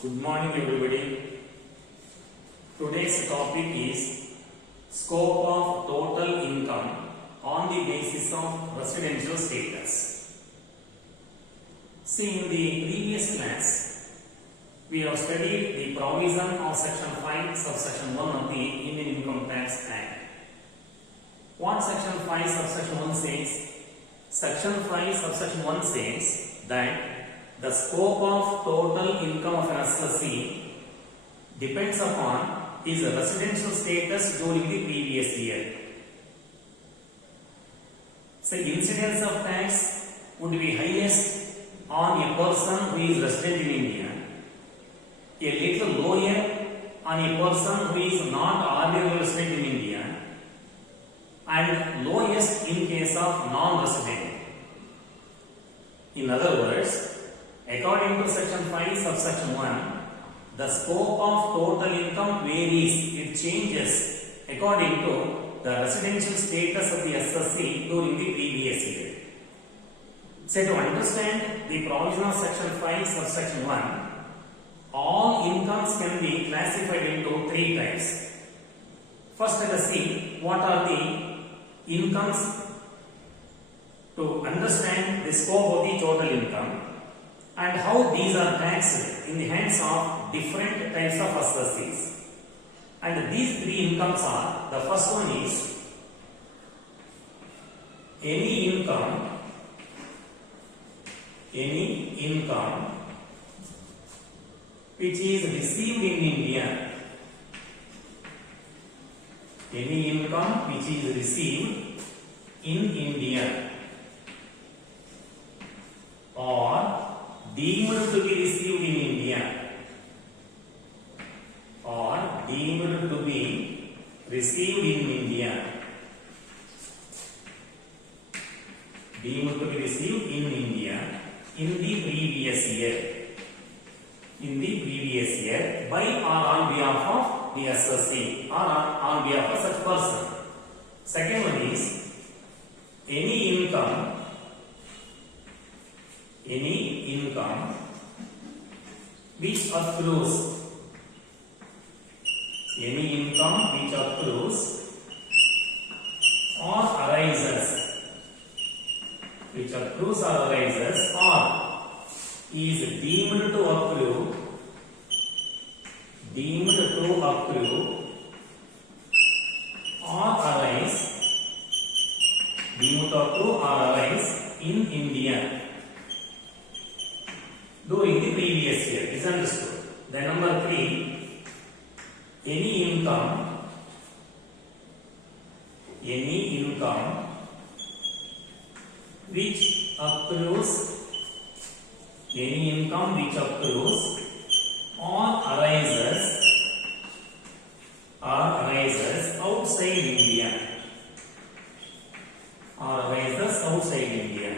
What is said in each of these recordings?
Good morning everybody. Today's topic is scope of total income on the basis of residential status. See, in the previous class we have studied the provision of section 5 subsection 1 of the Indian Income Tax Act. What section 5 subsection 1 says? Section 5 subsection 1 says that the scope of total income of an assessee depends upon his residential status during the previous year. So, incidence of tax would be highest on a person who is resident in India, a little lower on a person who is not ordinarily resident in India, and lowest in case of non-resident. In other words, according to section 5 subsection 1, the scope of total income varies, it changes according to the residential status of the assessee during the previous year. So, to understand the provision of section 5 subsection 1, all incomes can be classified into three types. First, let us see what are the incomes to understand the scope of the total income and how these are taxed in the hands of different types of assessees. And these three incomes are, the first one is any income which is received in India. Any income which is received in India or deemed to be received in India or deemed to be received in India. Deemed to be received in India in the previous year. In the previous year by or on behalf of the assessee or on behalf of such person. Second one is any income which accrues, or arises, or is deemed to accrue or arise in India during the previous year is understood. Then number 3, any income which accrues or arises outside India.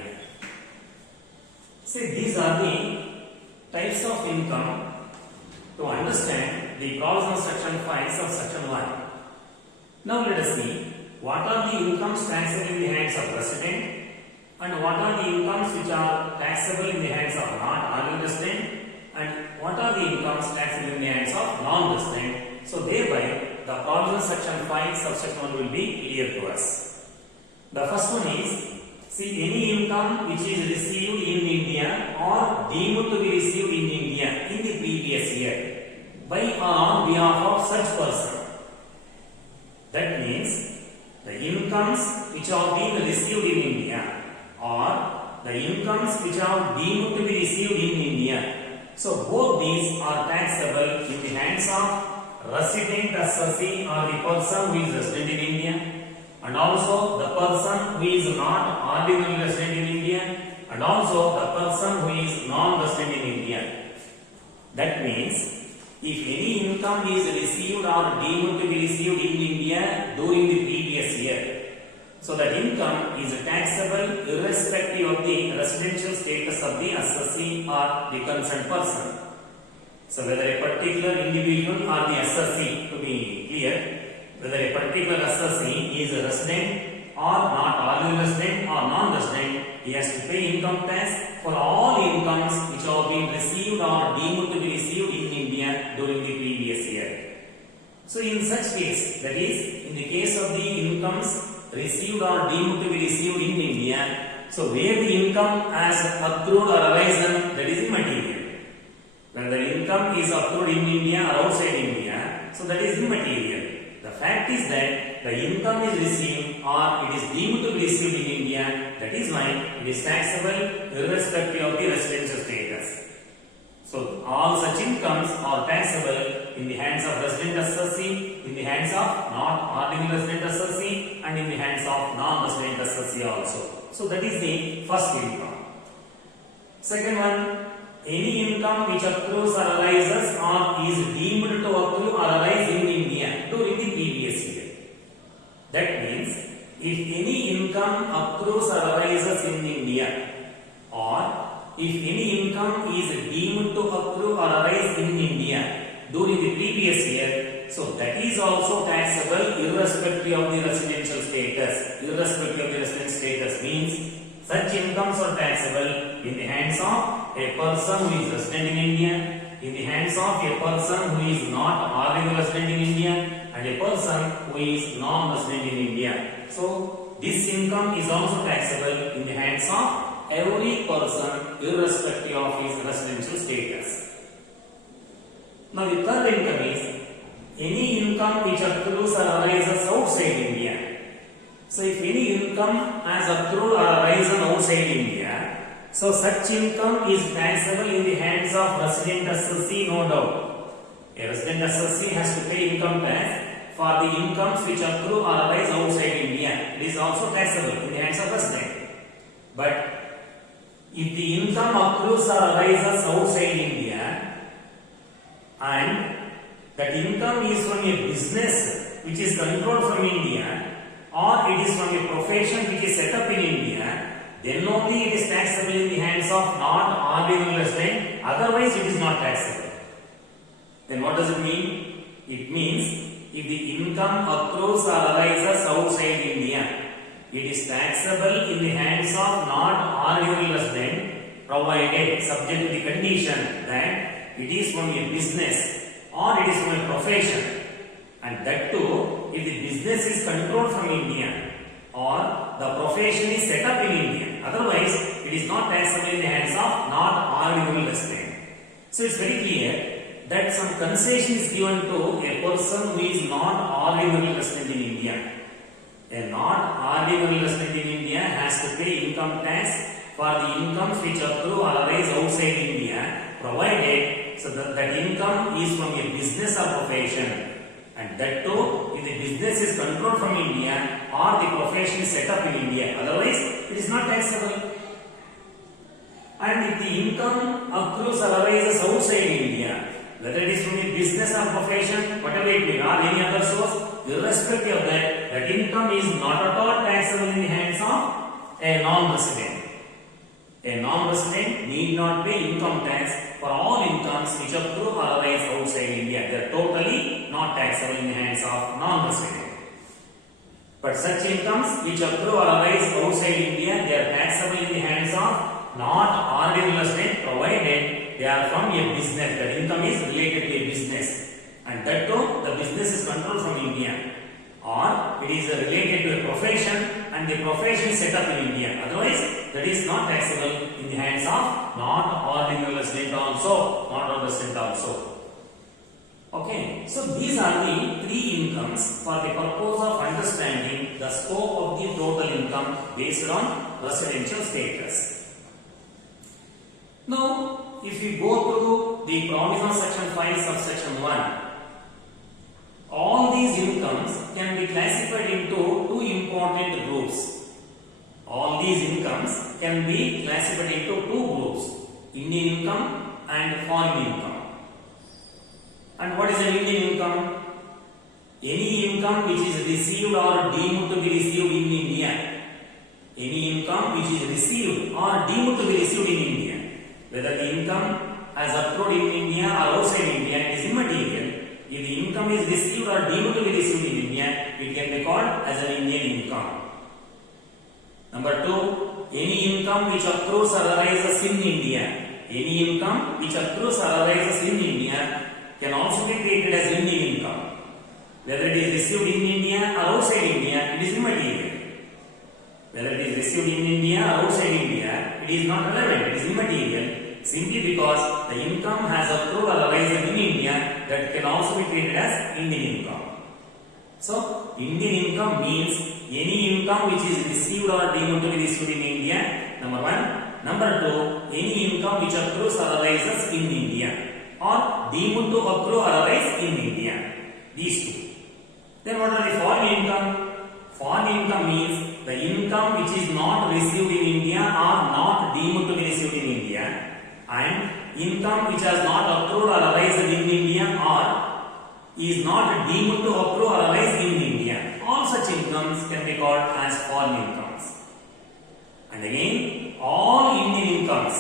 See, these are the types of income to understand the provision of section 5 subsection 1. Now let us see what are the incomes taxable in the hands of resident and what are the incomes which are taxable in the hands of not resident and what are the incomes taxable in the hands of non-resident. So thereby the provision of section 5 subsection 1 will be clear to us. The first one is, see, any income which is received in India or deemed to be received in India in the previous year by or on behalf of such person. That means the incomes which have been received in India or the incomes which are deemed to be received in India. So both these are taxable in the hands of resident assessee or the person who is resident in India, and also the person who is not ordinarily resident in India, and also the person who is non-resident in India. That means, if any income is received or deemed to be received in India during the previous year, so that income is taxable irrespective of the residential status of the assessee or the concerned person. So whether a particular individual or the assessee, to be clear, whether a particular assessee is a resident or not ordinary resident or non-resident, he has to pay income tax for all incomes which have been received or deemed to be received in So in such case, that is, in the case of the incomes received or deemed to be received in India, so where the income has accrued or arisen, that is immaterial. When the income is accrued in India or outside India, so that is immaterial. The fact is that the income is received or it is deemed to be received in India, that is why it is taxable irrespective of the residential status. So all such incomes are taxable in the hands of resident assessee, in the hands of non-ordinary resident assessee, and in the hands of non-resident assessee also. So that is the first income. Second one, any income which accrues or arises or is deemed to accrue or arise in India during the previous year. That means if any income accrues or arises in India, or if any income is deemed to accrue or arise in India during the previous year, so that is also taxable irrespective of the residential status. Irrespective of the residential status means such incomes are taxable in the hands of a person who is resident in India, in the hands of a person who is not ordinary resident in India, and a person who is non-resident in India. So this income is also taxable in the hands of every person irrespective of his residential status. Now the third income is any income which accrues or arises outside India. So if any income has accrued or arisen outside India, so such income is taxable in the hands of resident assessee, no doubt. A resident assessee has to pay income tax for the incomes which accrue or arise outside India. It is also taxable in the hands of resident. But if the income accrues or arises outside India and that income is from a business which is controlled from India, or it is from a profession which is set up in India, then only it is taxable in the hands of non-ordinary resident, otherwise it is not taxable. Then what does it mean? It means if the income accrues or arises outside India, it is taxable in the hands of non-ordinary resident, provided subject to the condition that it is from a business or it is from a profession, and that too if the business is controlled from India or the profession is set up in India, otherwise it is not taxable in the hands of non-ordinary resident. So it's very clear that some concession is given to a person who is not ordinary resident in India. A non-ordinary resident in India has to pay income tax for the incomes which accrue or arise outside India, provided so that income is from a business or profession, and that too if the business is controlled from India or the profession is set up in India, otherwise it is not taxable. And if the income accrues or arises outside India, whether it is from a business or profession, whatever it may be, or any other source, irrespective of that, that income is not at all taxable in the hands of a non-resident. A non-resident need not pay income tax for all incomes which accrue or arise outside India. They are totally not taxable in the hands of non-resident. But such incomes which accrue or arise outside India, they are taxable in the hands of not ordinary resident, provided they are from a business. That income is related to a business, and that too the business is controlled from India, or it is related to a profession and the profession is set up in India. Otherwise, that is not taxable in the hands of non-ordinary resident also, non-resident also. Okay, so these are the three incomes for the purpose of understanding the scope of the total income based on residential status. Now, if we go to the provision section 5 subsection 1, all these incomes can be classified into two important groups. All these incomes can be classified into two groups, Indian income and foreign income. And what is an Indian income? Any income which is received or deemed to be received in India. Any income which is received or deemed to be received in India. Whether the income has accrued in India or outside India, it is immaterial. If the income is received or deemed to be received in India, it can be called as an Indian income. Number 2, any income which accrues or arises in India. Any income which accrues or arises in India can also be treated as Indian income. Whether it is received in India or outside India, it is immaterial. Whether it is received in India or outside India, it is not relevant, it is immaterial, simply because the income has accrued or arisen in India, that can also be treated as Indian income. So, Indian income means any income which is received or deemed to be received in India, number one. Number two, any income which accrues or arises in India, or deemed to accrue or arise in India. These two. Then what are the foreign income? Foreign income means the income which is not received in India or not deemed to be received in India, and income which has not accrued or arisen in India or is not deemed to accrue or arise in India. All such incomes can be called as foreign incomes. And again, all Indian incomes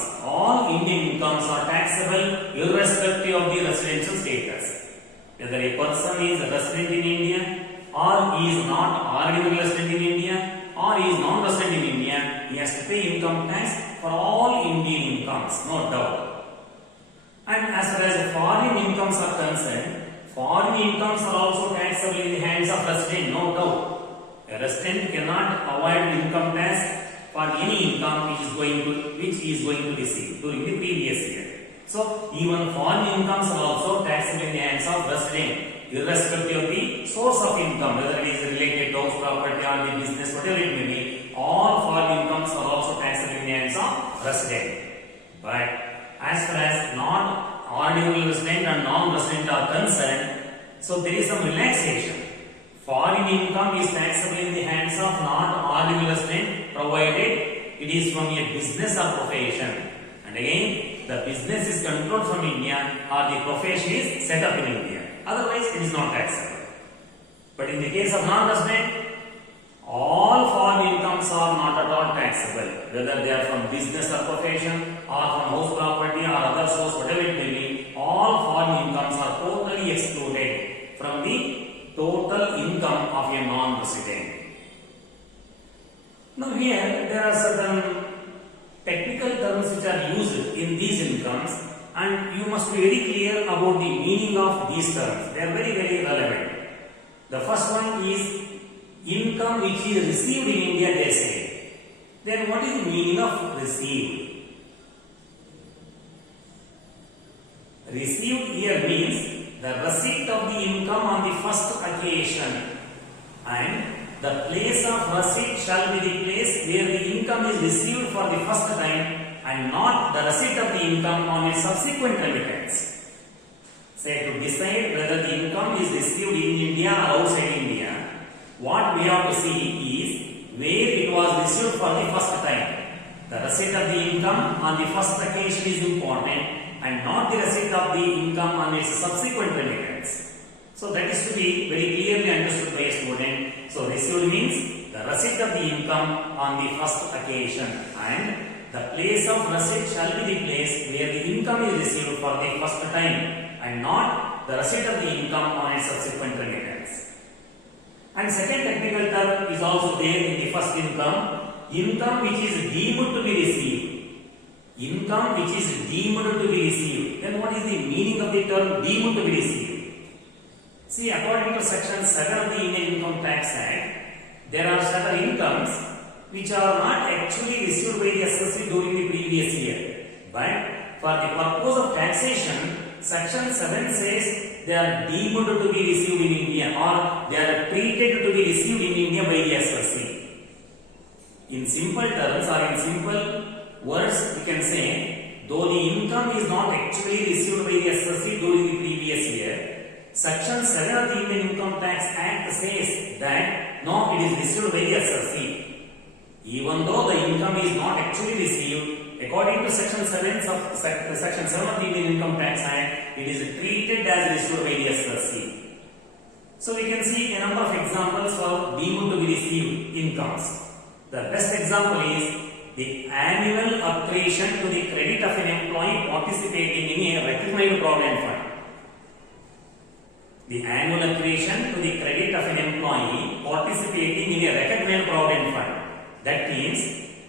are taxable irrespective of the residential status. Whether a person is a resident in India or is not already resident in India or is non-resident in India, he has to pay income tax for all Indian incomes, no doubt. And as far as foreign incomes are concerned, foreign incomes are also taxable in the hands of resident, no doubt. A resident cannot avoid income tax for any income which is going to receive during the previous year. So even foreign incomes are also taxable in the hands of resident, irrespective of the source of income, whether it is related to house property or the business, whatever it may be. All foreign incomes are also taxable in the hands of resident. But as far as non-ordinary resident and non-resident are concerned, so there is some relaxation. Foreign income is taxable in the hands of non-ordinary resident, provided it is from a business or profession. And again, the business is controlled from India or the profession is set up in India. Otherwise, it is not taxable. But in the case of non-resident, all foreign incomes are not at all taxable, whether they are from business or profession or from house property or other source, whatever it may be. All foreign incomes are totally excluded from the total income of a non-resident. Now here there are certain technical terms which are used in these incomes, and you must be very clear about the meaning of these terms. They are very, very relevant. The first one is income which is received in India, they say. Then what is the meaning of received? Received here means the receipt of the income on the first occasion, and the place of receipt shall be the place where the income is received for the first time and not the receipt of the income on a subsequent remittance. Say, to decide whether the income is received in India or outside India, what we have to see is where it was received for the first time. The receipt of the income on the first occasion is important and not the receipt of the income on its subsequent remittance. So that is to be very clearly understood by a student. So received means the receipt of the income on the first occasion, and the place of receipt shall be the place where the income is received for the first time and not the receipt of the income on its subsequent remittance. And second technical term is also there in the first income which is deemed to be received. Income which is deemed to be received. Then what is the meaning of the term deemed to be received? See, according to section 7 of the Indian Income Tax Act, there are certain incomes which are not actually received by the SSC during the previous year. But for the purpose of taxation, section 7 says they are deemed to be received in India, or they are treated to be received in India by the SSC. In simple terms or in simple words, we can say, though the income is not actually received by the SSC during the previous year, Section 7 of the Indian Income Tax Act says that no, it is received by the SSC. Even though the income is not actually received, according to Section 7 of the Indian Income Tax Act, it is treated as received by the SSC. So we can see a number of examples for deemed to be received incomes. The best example is the annual accretion to the credit of an employee participating in a recognized provident fund. The annual accretion to the credit of an employee participating in a recognized provident fund. That means,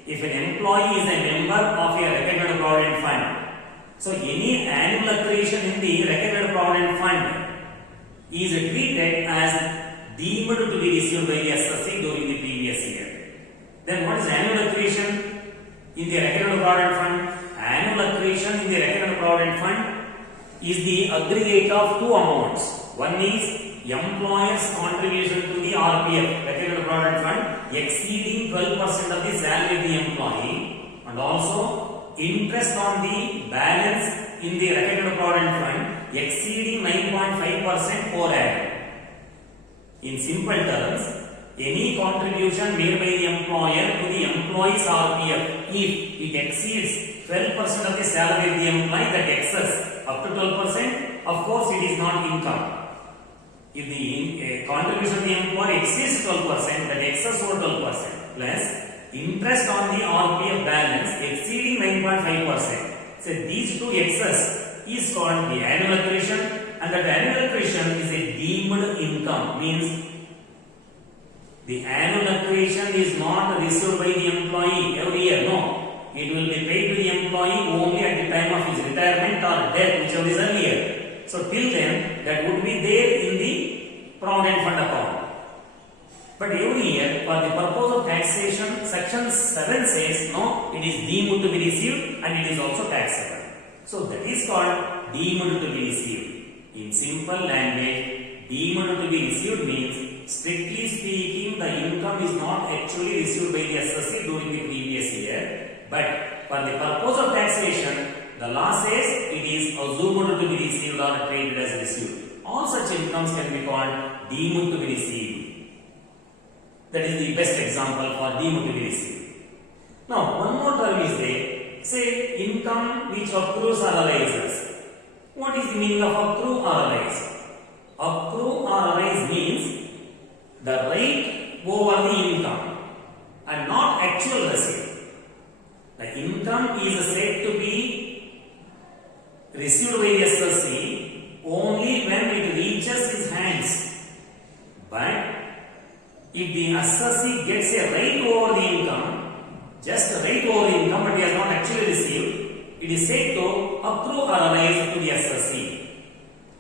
if an employee is a member of a recognized provident fund, so any annual accretion in the recognized provident fund is treated as deemed to be received by the SSC during the previous year. Then what is annual accretion in the Recurrent Provident Fund? Annual accretion in the Recurrent Provident Fund is the aggregate of two amounts. One is employer's contribution to the RPF, Recurrent Provident Fund, exceeding 12% of the salary of the employee, and also interest on the balance in the Recurrent Provident Fund exceeding 9.5% per annum. In simple terms, any contribution made by the employer to the employee's RPF, if it exceeds 12% of the salary of the employee, that excess up to 12%, of course it is not income. If the contribution of the employee exceeds 12%, that excess over 12% plus interest on the RPF balance exceeding 9.5%. So these two excess is called the annual accretion, and that annual accretion is a deemed income. Means the annual accretion is not received by the employee every year. No, it will be paid to the employee only at the time of his retirement or death, whichever is earlier. So till then, that would be there in the Provident Fund account. But every year, for the purpose of taxation, Section 7 says, no, it is deemed to be received and it is also taxable. So that is called deemed to be received. In simple language, deemed to be received means, strictly speaking, the income is not actually received by the SSC during the previous year, but for the purpose of taxation, the law says it is assumed to be received or treated as received. All such incomes can be called deemed to be received. That is the best example for deemed to be received. Now, one more term is there. Say income which accrues or arises. What is the meaning of accrue or arise? Accrue or arise means the right over the income and not actual receipt. The income is said to be received by the SSC only when it reaches his hands. But if the SSC gets a right over the income, just a right over the income but he has not actually received, it is said to accrue or arise to the SSC.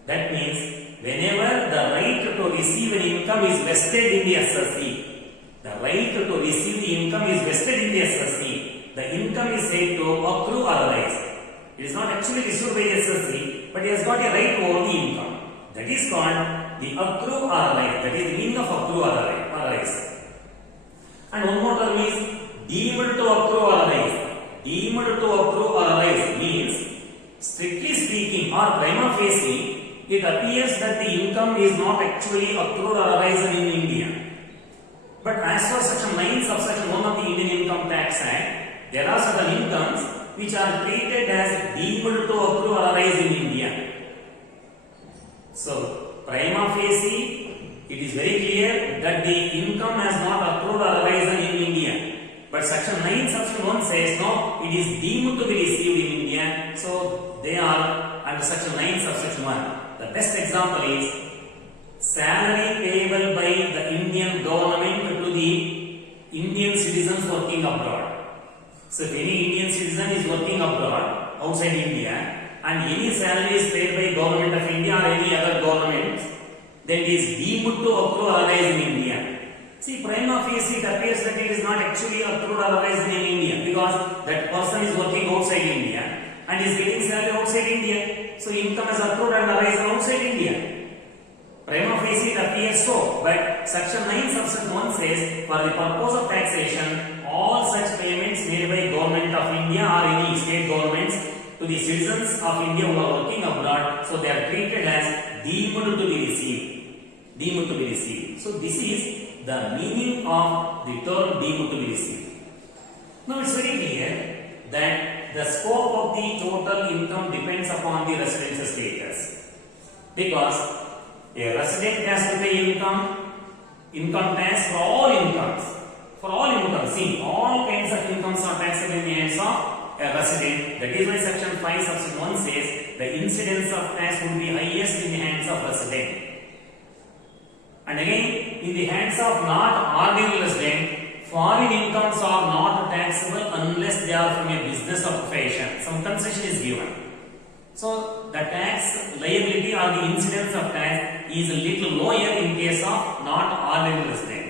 That means whenever the right to receive an income is vested in the SSC, the right to receive the income is vested in the SSC, the income is said to accrue or arise. It is not actually received by the SSC, but he has got a right over the income. That is called the accrue or arise. That is the meaning of accrue or arise. And one more term is deemed to accrue or arise. Deemed to accrue or arise means, strictly speaking or prima facie, it appears that the income is not actually accrued or arisen in India. But as per Section 9 subsection 1 of the Indian Income Tax Act, there are certain incomes which are treated as deemed to accrue or arise in India. So, prima facie, it is very clear that the income has not accrued or arisen in India. But Section 9 subsection 1 says, no, it is deemed to be received in India. So, they are under Section 9 subsection 1. The best example is salary payable by the Indian government to the Indian citizens working abroad. So if any Indian citizen is working abroad outside India and any salary is paid by government of India or any other government, then it is deemed to accrue or arise in India. See, prima facie it appears that it is not actually accrued or arisen in India because that person is working outside India and is getting salary outside India. So income has accrued and arisen outside India. Prima facie it appears so, but Section 9 subsection 1 says, for the purpose of taxation, all such payments made by government of India or any state governments to the citizens of India who are working abroad, so they are treated as deemed to be received. Deemed to be received. So this is the meaning of the term deemed to be received. Now it's very clear that the scope of the total income depends upon the residential status, because a resident has to pay income tax for all incomes. For all incomes, see, all kinds of incomes are taxable in the hands of a resident. That is why Section 5 subsection 1 says the incidence of tax would be highest in the hands of resident. And again, in the hands of not ordinary resident, foreign incomes are not taxable unless they are from a business or profession. Some concession is given. So, the tax liability or the incidence of tax is a little lower in case of not ordinary resident.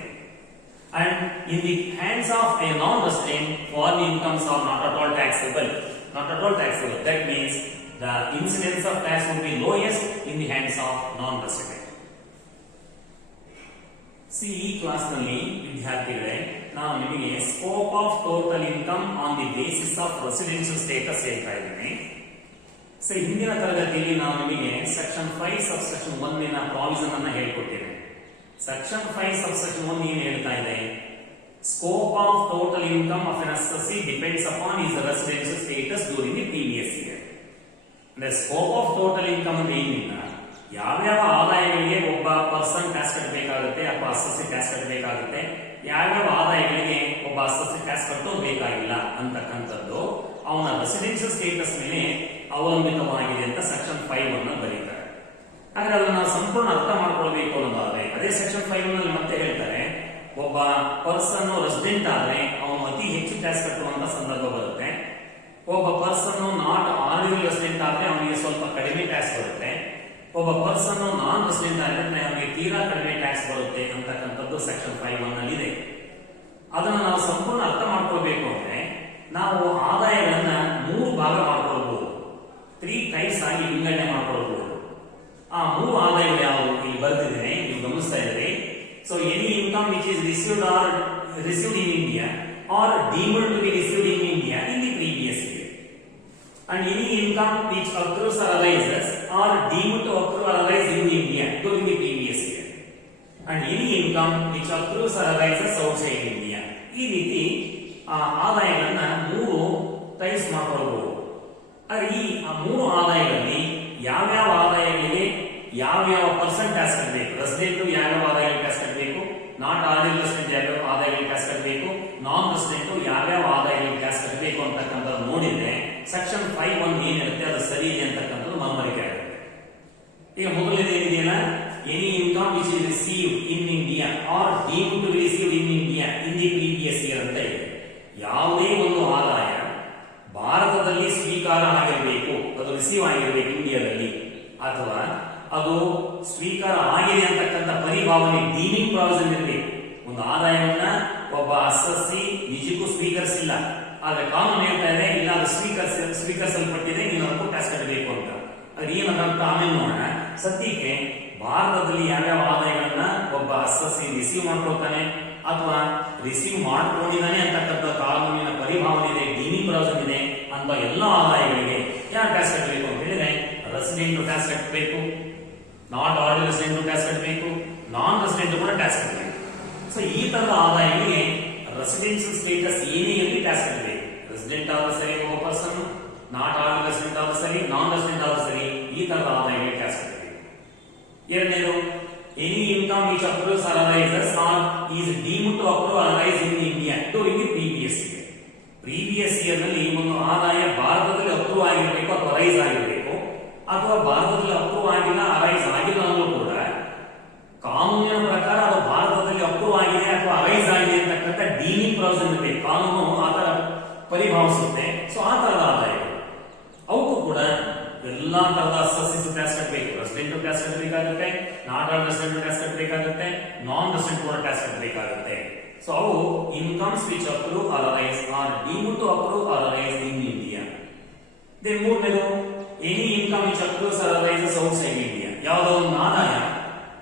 And in the hands of a non-resident, foreign incomes are not at all taxable. Not at all taxable. That means the incidence of tax would be lowest in the hands of non-resident. See, ಈ ಕ್ಲಾಸ್ನಲ್ಲಿ ವಿದ್ಯಾರ್ಥಿಗಳೇ ನಾನು ನಿಮಗೆ scope of total income on the basis of residential status ಹೇಳ್ತಾ ಇದ್ದೀನಿ. So ಹಿಂದಿನ ತರಗತಿಯಲ್ಲಿ ನಾವು ನಿಮಗೆ ಸೆಕ್ಷನ್ 5 ಸಬ್ ಸೆಕ್ಷನ್ 1 ನ ಪ್ರಾವಿಷನ್ ಅನ್ನು ಹೇಳಿಕೊಟ್ಟಿದ್ದೇವೆ. ಸೆಕ್ಷನ್ 5 ಸಬ್ ಸೆಕ್ಷನ್ 1 ಏನು ಹೇಳ್ತಾ ಇದೆ? Scope of total income of N assessee depends upon his residential status during the previous year. ಅಂದ್ರೆ ಸ್ಕೋಪ್ ಆಫ್ ಟೋಟಲ್ ಇನ್ಕಮ್ ಅಂದ್ರೆ ಏನಿಲ್ಲ, ಯಾವ್ಯಾವ ಆದಾಯಗಳಿಗೆ ಒಬ್ಬ ಪರ್ಸನ್ ಟ್ಯಾಕ್ಸ್ ಕಟ್ಟಬೇಕಾಗುತ್ತೆ ಅಥವಾ ಅಸೆಸ್ಸಿ ಟ್ಯಾಕ್ಸ್ ಕಟ್ಟಬೇಕಾಗುತ್ತೆ, ಯಾವ್ಯಾವ ಆದಾಯಗಳಿಗೆ ಒಬ್ಬ ಅಸೆಸ್ಸಿ ಟ್ಯಾಕ್ಸ್ ಕಟ್ಟೋಬೇಕಾಗಿಲ್ಲ ಅಂತಕ್ಕಂಥದ್ದು ಅವನ ರೆಸಿಡೆನ್ಷಿಯಲ್ ಸ್ಟೇಟಸ್ ಮೇಲೆ ಅವಲಂಬಿತವಾಗಿದೆ ಅಂತ ಸೆಕ್ಷನ್ 5 ಅನ್ನು ಬರೀತಾರೆ. ಆದ್ರೆ ಅದನ್ನ ನಾವು ಸಂಪೂರ್ಣ ಅರ್ಥ ಮಾಡ್ಕೊಳ್ಬೇಕು ಅನ್ನೋದಾದ್ರೆ ಅದೇ ಸೆಕ್ಷನ್ 5 ನಲ್ಲಿ ಮತ್ತೆ ಹೇಳ್ತಾರೆ, ಒಬ್ಬ ಪರ್ಸನ್ ರೆಸಿಡೆಂಟ್ ಆದ್ರೆ ಅವನು ಅತಿ ಹೆಚ್ಚು ಟ್ಯಾಕ್ಸ್ ಕಟ್ಟುವಂತ ಸಂದರ್ಭ ಬರುತ್ತೆ. ಒಬ್ಬ ಪರ್ಸನ್ ನಾಟ್ ಆರ್ಡಿನರಿ ರೆಸಿಡೆಂಟ್ ಆದ್ರೆ ಅವನಿಗೆ ಸ್ವಲ್ಪ ಕಡಿಮೆ ಟ್ಯಾಕ್ಸ್ ಬರುತ್ತೆ. ಒಬ್ಬ ಪರ್ಸನ್ ನಾನ್ ರೆಸಿಡೆಂಟ್ ಆದ್ರೆ ಅವನಿಗೆ ತೀರಾ ಕಡಿಮೆ ಟ್ಯಾಕ್ಸ್ ಬರುತ್ತೆ ಅಂತಕ್ಕಂಥದ್ದು ಸೆಕ್ಷನ್ 5 ನಲ್ಲಿ ಇದೆ. ಅದನ್ನ ನಾವು ಸಂಪೂರ್ಣ ಅರ್ಥ ಮಾಡ್ಕೊಳ್ಬೇಕು ಅಂದ್ರೆ ನಾವು ಆದಾಯಗಳನ್ನ 3 ಭಾಗ ಮಾಡ್ಕೊಳ್ಬಹುದು, 3 ಟೈಪ್ಸ್ ಆಗಿ ವಿಂಗಡಣೆ ಮಾಡ್ಕೊಳ್ಬಹುದು. ಆ 3 ಆದಾಯಗಳು ಯಾವುವು ಇಲ್ಲಿ ಬರೆದಿದ್ದೇನೆ, ನೀವು ಗಮನಿಸ್ತಾ ಇದ್ದೀರಿ. So any income which is received in India are deemed to be received in India in the previous year, and any income which accrues or arises are deemed to accrue or arise in India during the previous year, and any income which accrues or arises outside India. ಈ ರೀತಿ ಆದಾಯಗಳನ್ನ 3 types ಮಾಡ್ಕೊಳ್ಬಹುದು. ಆದರೆ ಈ 3 ಆದಾಯಗಳಲ್ಲಿ ಯಾವ್ಯಾವ ಆದಾಯಗಳಿಗೆ ಯಾವ್ಯಾವ percent tax ಕಟ್ಟಬೇಕು, resident ಯಾವ್ಯಾವ ಆದಾಯಗಳಿಗೆ tax ಕಟ್ಟಬೇಕು, ನಾಟ್ ಆರ್ಡಿನರಿ ರೆಸಿಡೆಂಟ್ ಯಾವ್ಯಾವ ಆದಾಯಗಳಿಗೆ ಟ್ಯಾಕ್ಸ್ ಕಟ್ಟಬೇಕು, ನಾನ್ ರೆಸಿಡೆಂಟ್ ಯಾವ್ಯಾವ ಆದಾಯಗಳಿಗೆ ಟ್ಯಾಕ್ಸ್ ಕಟ್ಟಬೇಕು ಅಂತಕ್ಕಂಥದ್ದು ನೋಡಿದ್ರೆ ಸೆಕ್ಷನ್ 5 ಏನ್ ಇರುತ್ತೆ ಅದು ಸರಿ ಇದೆ ಅಂತಕ್ಕಂಥದ್ದು ಮನವರಿಕೆ ಆಗುತ್ತೆ. ಈಗ ಮೊದಲನೇದು ಏನಿದೆಯಲ್ಲ, any income which is received in India are deemed to be received in India in the previous year ಅಂತ ಇದೆ. ಯಾವುದೇ ಒಂದು ಆದಾಯ ಭಾರತದಲ್ಲಿ ಸ್ವೀಕಾರ ಆಗಿರಬೇಕು, ಅದು ರಿಸೀವ್ ಆಗಿರಬೇಕು ಇಂಡಿಯಾದಲ್ಲಿ, ಅಥವಾ ಅದು ಸ್ವೀಕಾರ ಆಗಿದೆ ಅಂತಕ್ಕಂಥ ಪರಿಭಾವನೆ ಡೀಮಿಂಗ್ ಪ್ರಾವಿಷನ್ ಇರಬೇಕು. ಒಂದು ಆದಾಯವನ್ನ ಒಬ್ಬ ಅಸೆಸ್ಸಿ ನಿಜಕ್ಕೂ ಸ್ವೀಕರಿಸಿಲ್ಲ, ಆದ್ರೆ ಕಾನೂನು ಹೇಳ್ತಾ ಇದೆ ಇಲ್ಲ ಅದು ಸ್ವೀಕರಿಸಲ್ಪಟ್ಟಿದೆ, ನೀನು ಅದಕ್ಕೂ ಟ್ಯಾಕ್ಸ್ ಕಟ್ಟಬೇಕು ಅಂತ. ಅದ್ರ ಏನಂತ ಆಮೇಲೆ ನೋಡೋಣ. ಸದ್ಯಕ್ಕೆ ಭಾರತದಲ್ಲಿ ಯಾವ್ಯಾವ ಆದಾಯಗಳನ್ನ ಒಬ್ಬ ಅಸೆಸ್ಸಿ ರಿಸೀವ್ ಮಾಡ್ಕೊಳ್ತಾನೆ ಅಥವಾ ರಿಸೀವ್ ಮಾಡ್ಕೊಂಡಿದ್ದಾನೆ ಅಂತಕ್ಕಂಥ ಕಾನೂನಿನ ಪರಿಭಾವನೆ ಇದೆ, ಡೀಮಿಂಗ್ ಪ್ರಾವಿಷನ್ ಇದೆ ಅಂತ ಎಲ್ಲ ಆದಾಯಗಳಿಗೆ ಯಾರು ಟ್ಯಾಕ್ಸ್ ಕಟ್ಟಬೇಕು ಅಂತ ಹೇಳಿದ್ರೆ ರೆಸಿಡೆಂಟ್ ಟ್ಯಾಕ್ಸ್ ಕಟ್ಟಬೇಕು, ನಾಟ್ ಆರ್ಡಿನರಿ ರೆಸಿಡೆಂಟ್ ಟ್ಯಾಕ್ಸ್ ಕಟ್ಟಬೇಕು, ನಾನ್ ರೆಸಿಡೆಂಟ್ ಕೂಡ ಟ್ಯಾಕ್ಸ್ ಕಟ್ಟಬೇಕು. ಸೊ ಈ ತರದ ಆದಾಯಗಳಿಗೆ ರೆಸಿಡೆನ್ಷಿಯಲ್ ಸ್ಟೇಟಸ್ ಏನೇ ಇರಲಿ ಟ್ಯಾಕ್ಸ್ ಕಟ್ಟಬೇಕು. ರೆಸಿಡೆಂಟ್ ಆದ್ರೂ ಸರಿ ಒಬ್ಬ ಪರ್ಸನ್, ನಾಟ್ ಆರ್ಡಿನರಿ ರೆಸಿಡೆಂಟ್ ಆದ್ರೂ ಸರಿ, ನಾನ್ ರೆಸಿಡೆಂಟ್ ಆದ್ರೂ ಸರಿ, ಈ ತರದ ಆದಾಯಗಳಿಗೆ ಟ್ಯಾಕ್ಸ್ ಕಟ್ಟಬೇಕು. ಎರಡನೇದು, any income which accrues or arises or is deemed to accrue or arise in India during the previous year. Previous year ನಲ್ಲಿ ಒಂದು ಆದಾಯ ಭಾರತದಲ್ಲಿ ಅಕ್ರೂ ಆಗಿರಬೇಕು ಅಥವಾ ಅರೈಸ್ ಆಗಿರಬೇಕು, ಅಥವಾ ಭಾರತದಲ್ಲಿ ಅಕ್ರೂ ಆಗಿಲ್ಲ ಅರೈಸ್ ಆಗಿಲ್ಲ ಅನ್ನೋ ಕೂಡ ಕಾನೂನಿನ ಪ್ರಕಾರ ಅದು ಭಾರತದಲ್ಲಿ ಅಪ್ರೂವ್ ಆಗಿದೆ ಅಥವಾ ಅರೈಸ್ ಆಗಿದೆ ಅಂತಕ್ಕಂಥ ಡೀಮಿಂಗ್ ಪ್ರಾವಿಷನ್ ಇರಬೇಕು. ಕಾನೂನು ಆತರ ಪರಿಭಾವಿಸುತ್ತೆ. ಸೊ ಆ ತರದ ಆದಾಯಗಳು ಅವಕ್ಕೂ ಕೂಡ ಎಲ್ಲಾ ತರದ ಅಸೆಸ್ಸಿ ಟ್ಯಾಕ್ಸ್ ಕಟ್ಟಬೇಕು. ರೆಸಿಡೆಂಟ್ ಟ್ಯಾಕ್ಸ್ ಕಟ್ಟಬೇಕಾಗುತ್ತೆ, ನಾಟ್ ಆರ್ಡಿನರಿ ರೆಸಿಡೆಂಟ್ ಟ್ಯಾಕ್ಸ್ ಕಟ್ಟಬೇಕಾಗುತ್ತೆ, ನಾನ್ ರೆಸಿಡೆಂಟ್ ಕೂಡ ಟ್ಯಾಕ್ಸ್ ಕಟ್ಟಬೇಕಾಗುತ್ತೆ. ಸೊ ಅವು incomes which accrue or arise or deemed to accrue or arise in India. ಮೂರನೇದು, any income which accrues or arises outside India. ಯಾವುದೋ ಒಂದು ಆದಾಯ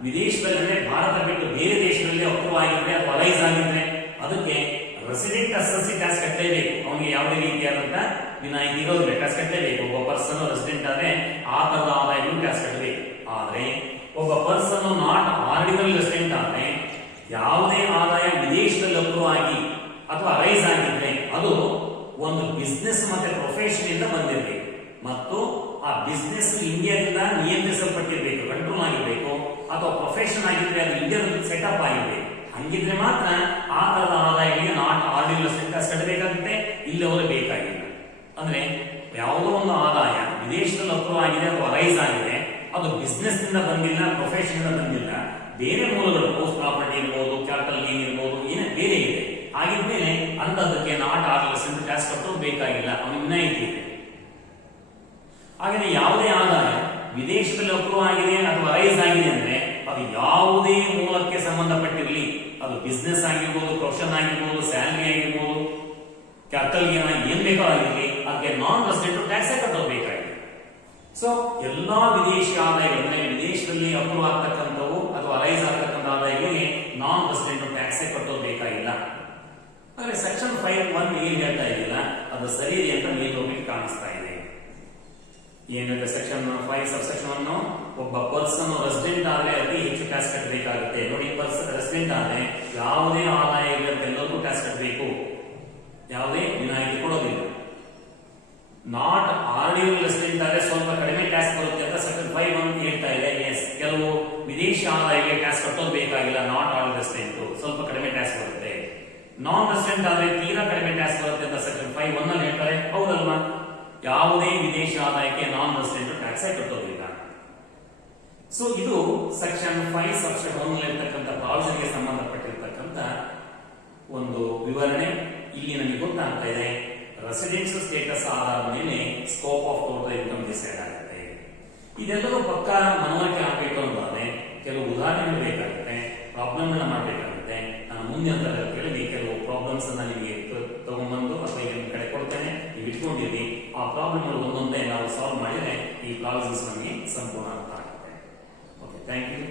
ವಿದೇಶದಲ್ಲಿದ್ರೆ ಭಾರತ ಬಿಟ್ಟು ಬೇರೆ ದೇಶದಲ್ಲಿ ಅಪ್ರೂವ್ ಆಗಿದ್ರೆ ಅಥವಾ ಅರೈಸ್ ಆಗಿದ್ರೆ ಅದಕ್ಕೆ ರೆಸಿಡೆಂಟ್ ಅಸೆಸ್ಸಿ ಟ್ಯಾಕ್ಸ್ ಕಟ್ಟಲೇಬೇಕು. ಅವನಿಗೆ ಯಾವುದೇ ರೀತಿಯಾದಂತ ವಿನಾಯಿತಿ ಇರೋದಿಲ್ಲ, ಟ್ಯಾಕ್ಸ್ ಕಟ್ಟಲೇಬೇಕು. ಒಬ್ಬ ಪರ್ಸನ್ ರೆಸಿಡೆಂಟ್ ಆದ್ರೆ ಆ ತರದ ಆದಾಯಗಳು ಟ್ಯಾಕ್ಸ್ ಕಟ್ಟಬೇಕು. ಆದ್ರೆ ಒಬ್ಬ ಪರ್ಸನ್ ನಾಟ್ ಆರ್ಡಿನರಿ ರೆಸಿಡೆಂಟ್ ಆದ್ರೆ ಯಾವುದೇ ಆದಾಯ ವಿದೇಶದಲ್ಲಿ ಅಪ್ರೂವ್ ಆಗಿ ಅಥವಾ ಅರೈಸ್ ಆಗಿದ್ರೆ ಅದು ಒಂದು ಬಿಸ್ನೆಸ್ ಮತ್ತೆ ಪ್ರೊಫೆಷನ್ ಇಂದ ಬಂದಿರಬೇಕು ಮತ್ತು ಆ ಬಿಸ್ನೆಸ್ ಇಂಡಿಯಾದಿಂದ ನಿಯಂತ್ರಿಸಲ್ಪಟ್ಟಿರಬೇಕು, ಕಂಟ್ರೋಲ್ ಆಗಿರಬೇಕು, ಅಥವಾ ಪ್ರೊಫೆಷನ್ ಆಗಿದ್ರೆ ಅದು ಇಂಡಿಯಾದಲ್ಲಿ ಸೆಟಪ್ ಆಗಿರಬೇಕು. ಹಂಗಿದ್ರೆ ಮಾತ್ರ ಆ ತರದ ಆದಾಯಗಳಿಗೆ ನಾಟ್ ಆರ್ಡಿನರಿ ರೆಸಿಡೆಂಟ್ ಟ್ಯಾಕ್ಸ್ ಕಟ್ಟಬೇಕಾಗುತ್ತೆ, ಇಲ್ಲವರೆ ಬೇಕಾಗಿಲ್ಲ. ಅಂದ್ರೆ ಯಾವುದೋ ಒಂದು ಆದಾಯ ವಿದೇಶದಲ್ಲಿ ಅಪ್ರೂವ್ ಆಗಿದೆ ಅಥವಾ ಅರೈಸ್ ಆಗಿದೆ, ಅದು ಬಿಸ್ನೆಸ್ ನಿಂದ ಬಂದಿಲ್ಲ, ಪ್ರೊಫೆಷನ್ ಇಂದ ಬಂದಿಲ್ಲ, ಬೇರೆ ಮೂಲಗಳು ಪೋಸ್ಟ್ ಪ್ರಾಪರ್ಟಿ ಇರ್ಬೋದು, ಕ್ಯಾಪಿಟಲ್ ಗೇನ್ ಇರ್ಬೋದು, ಏನೇ ಬೇರೆ ಇದೆ, ಆಗಿದ್ಮೇಲೆ ಅಂತದಕ್ಕೆ ನಾಟ್ ಆರ್ಡಿನರಿ ರೆಸಿಡೆಂಟ್ ಟ್ಯಾಕ್ಸ್ ಕಟ್ಟೋದು ಬೇಕಾಗಿಲ್ಲ, ಅವನಿಗೆ ವಿನಾಯಿತಿ ಇದೆ. ಹಾಗೆ ಯಾವುದೇ ಆದಾಯ ವಿದೇಶದಲ್ಲಿ ಅಪ್ರೂವ್ ಆಗಿದೆ ಅಥವಾ ಅರೈಸ್ ಆಗಿದೆ ಅಂದ್ರೆ ಅದು ಯಾವುದೇ ಮೂಲಕ್ಕೆ ಸಂಬಂಧಪಟ್ಟಿರಲಿ, ಅದು ಬಿಸ್ನೆಸ್ ಆಗಿರ್ಬೋದು, ಪ್ರೊಫೆಷನ್ ಆಗಿರ್ಬೋದು, ಸ್ಯಾಲರಿ ಆಗಿರ್ಬೋದು, ಕ್ಯಾಪಿಟಲ್ ಏನ್ ಬೇಕೋ ಆಗಿರಲಿ, ಅದಕ್ಕೆ ನಾನ್ ರೆಸಿಡೆಂಟ್ ಟ್ಯಾಕ್ಸ್ ಕಟ್ಟಬೇಕಾಗಿದೆ. ಸೊ ಎಲ್ಲಾ ವಿದೇಶಿ ಆದಾಯಗಳು ಅಂದ್ರೆ ವಿದೇಶದಲ್ಲಿ ಅಪ್ರೂವ್ ಆಗ್ತಕ್ಕಂಥವು ಅಥವಾ ಅರೈಸ್ ಆಗ್ತಕ್ಕಂಥ ಆದಾಯಗಳಿಗೆ ನಾನ್ ರೆಸಿಡೆಂಟ್ ಟ್ಯಾಕ್ಸ್ ಕಟ್ಟೋದು ಬೇಕಾಗಿಲ್ಲ. ಆದ್ರೆ ಸೆಕ್ಷನ್ 5(1) ಏನ್ ಹೇಳ್ತಾ ಇದೆಯಲ್ಲ ಅದು ಸರಿ ಇದೆ ಅಂತ ಮೇಲ್ನೋಟಕ್ಕೆ ಕಾಣಿಸ್ತಾ ಇದೆ. ಏನಿದೆ ಸೆಕ್ಷನ್ 5 ಸಬ್ಸೆಕ್ಷನ್ 1, ಒಬ್ಬ ಪರ್ಸನ್ ರೆಸಿಡೆಂಟ್ ಆದ್ರೆ ಅತಿ ಹೆಚ್ಚು ಟ್ಯಾಕ್ಸ್ ಕಟ್ಟಬೇಕಾಗುತ್ತೆ. ನೋಡಿ, ಪರ್ಸನ್ ರೆಸಿಡೆಂಟ್ ಆದ್ರೆ ಯಾವುದೇ ಆದಾಯ ಎಲ್ಲರಿಗೂ ಟ್ಯಾಕ್ಸ್ ಕಟ್ಟಬೇಕು, ಯಾವುದೇ ವಿನಾಯಿತಿ ಕೊಡೋದಿಲ್ಲ. ನಾಟ್ ಆರ್ಡಿನಲ್ ರೆಸಿಡೆಂಟ್ ಆದ್ರೆ ಸ್ವಲ್ಪ ಕಡಿಮೆ ಟ್ಯಾಕ್ಸ್ ಬರುತ್ತೆ ಅಂತ ಸೆಕ್ಷನ್ 5(1) ಹೇಳ್ತಾ ಇದೆ. ಎಸ್, ಕೆಲವು ವಿದೇಶಿ ಆದಾಯಕ್ಕೆ ಟ್ಯಾಕ್ಸ್ ಕಟ್ಟೋದು ಬೇಕಾಗಿಲ್ಲ. ನಾಟ್ ಆಲ್ ರೆಸಿಡೆಂಟ್ ಸ್ವಲ್ಪ ಕಡಿಮೆ ಟ್ಯಾಕ್ಸ್ ಬರುತ್ತೆ. ನಾನ್ ರೆಸಿಡೆಂಟ್ ಆದ್ರೆ ತೀರಾ ಕಡಿಮೆ ಟ್ಯಾಕ್ಸ್ ಬರುತ್ತೆ ಅಂತ ಸೆಕ್ಷನ್ 5(1) ಅಲ್ಲಿ ಹೇಳ್ತಾರೆ. ಹೌದಲ್ವಾ? ಯಾವುದೇ ವಿದೇಶಿ ಆದಾಯಕ್ಕೆ ನಾನ್ ರೆಸಿಡೆಂಟ್ ಟ್ಯಾಕ್ಸ್ ಕಟ್ಟೋದಿಲ್ಲ. ಸೊ ಇದು ಸೆಕ್ಷನ್ 5 ಸಬ್ಸೆಕ್ಷನ್ 1 ಇರತಕ್ಕಂಥ ಪ್ರಾವಿಷನ್ಗೆ ಸಂಬಂಧಪಟ್ಟಿರ್ತಕ್ಕಂಥ ಒಂದು ವಿವರಣೆ. ಇಲ್ಲಿ ನಮಗೆ ಗೊತ್ತಾಗ್ತಾ ಇದೆ ರೆಸಿಡೆನ್ಷಿಯಲ್ ಸ್ಟೇಟಸ್ ಆಧಾರದ ಮೇಲೆ scope of total income decide ಆಗುತ್ತೆ. ಇದೆಲ್ಲರೂ ಪಕ್ಕ ಮನವರಿಕೆ ಆಗಬೇಕು ಅಂತಾದ್ರೆ ಕೆಲವು ಉದಾಹರಣೆಗಳು ಬೇಕಾಗುತ್ತೆ, ಪ್ರಾಬ್ಲಮ್ಗಳನ್ನ ಮಾಡಬೇಕಾಗುತ್ತೆ. ನಾನು ಮುಂದಿನ ತರಗತಿಯಲ್ಲಿ ಕೆಲವು ಪ್ರಾಬ್ಲಮ್ಸ್ ಅನ್ನ ನಿಮಗೆ ತಗೊಂಡ್ಬಂದು ಅಥವಾ ನಿಮ್ಮ ಕಡೆ ಕೊಡ್ತೇನೆ, ನೀವು ಇಟ್ಕೊಂಡಿರಿ. ಆ ಪ್ರಾಬ್ಲಮ್ಗಳು ಒಂದೊಂದೇ ನಾವು ಸಾಲ್ವ್ ಮಾಡಿದ್ರೆ ಈ ಪ್ರಾಬ್ಲಮ್ಸ್ ನಮಗೆ ಸಂಪೂರ್ಣ ಅರ್ಥ ಆಗುತ್ತೆ. Okay, thank you.